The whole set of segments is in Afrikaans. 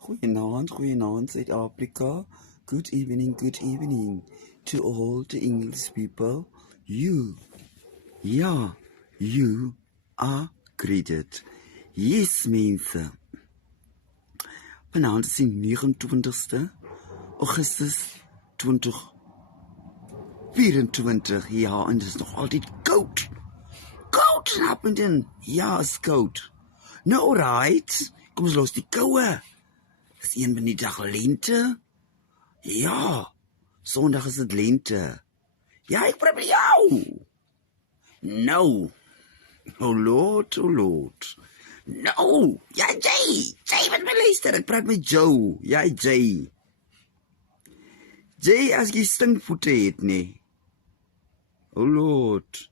Goeienaand, Zuid-Afrika. Good evening to all the English people. You are greeted. Yes, mense. Vanaand is die 29ste Augustus 2024. Ja, en dit is nog altyd koud. Koud in Appington. Ja, is koud. Nou, alright. Kom ons los die koue. Is een van die dag lente? Ja, Sondag is dit lente. Ja, ek praat met jou. Nou. Oh Lord. Nou. Ja, Jay wat my luister. Ek praat met Joe. Ja, Jay. Jay, as jy stinkvoete het, nee. Oh Lord.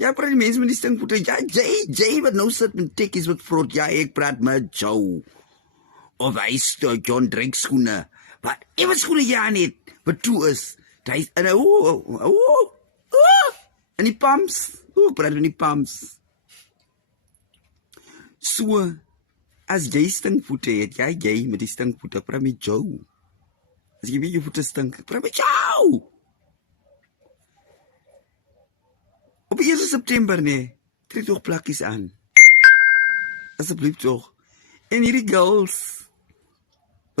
Ja, ek praat die mense met die stinkvoete. Ja, Jay wat nou sit met tekkies wat vrot. Ja, ek praat met Joe. Of hy stoot John Drake skoene. Wat ewe skoene jy aan het, wat toe is. Hy is in in die pumps. Ek praat met die pumps. So, as jy stinkvoete het, jy met die stinkvoete, ek praat met Joe. As jy weet jou voete stink, ek praat met Joe. Op 1 September, nee, trek toch plakkies aan. Asseblief toch. En hierdie girls,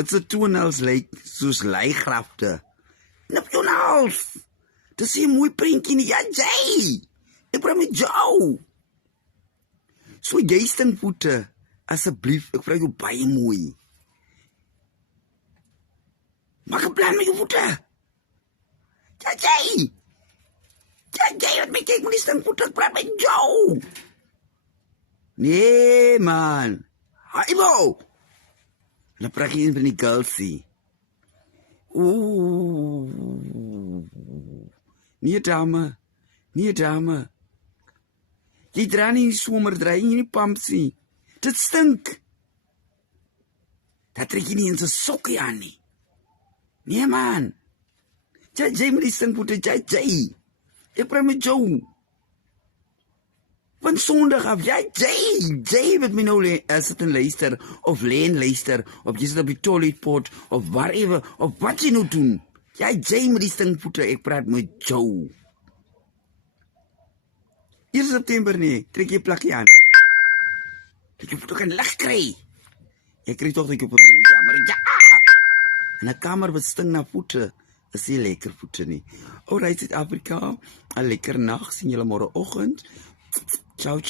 wat sy toenails lyk, soos leigrafte. Nip jou nails. Dis een mooi prentjie nie. Ja, Jay. Ek praat met jou. So jy stinkvoete, asseblief, ek vraag jou baie mooi. Maak 'n plan met jou voete. Ja, Jay. Jy wat my kyk met die stinkvoete, ek praat met jou. Nee, man. Haibo. En dan praat jy in van die girlsie. Nee, dame. Jy dra nie die somer, dra jy nie pampsie. Dit stink. Dat trek jy nie in sy sokkie aan nie. Nee, man. Jy met die stinkvoete, jy. Ek praat met jou. Van Sondag af, jy wat my nou sit en luister, of leen luister, of jy sit op die toiletpot, of whatever, of wat jy nou doen. Jy met die stinkvoete, ek praat met jou. 1 September nee, trek jy plakkie aan. Dat jy voete kan lig kry. Ek kry toch dat jy op een jammer, ja. En 'n kamer wat stink na voete, is nie lekker voete nie. Alright, Zuid-Afrika, 'n lekker nag, sien julle môreoggend. Ciao.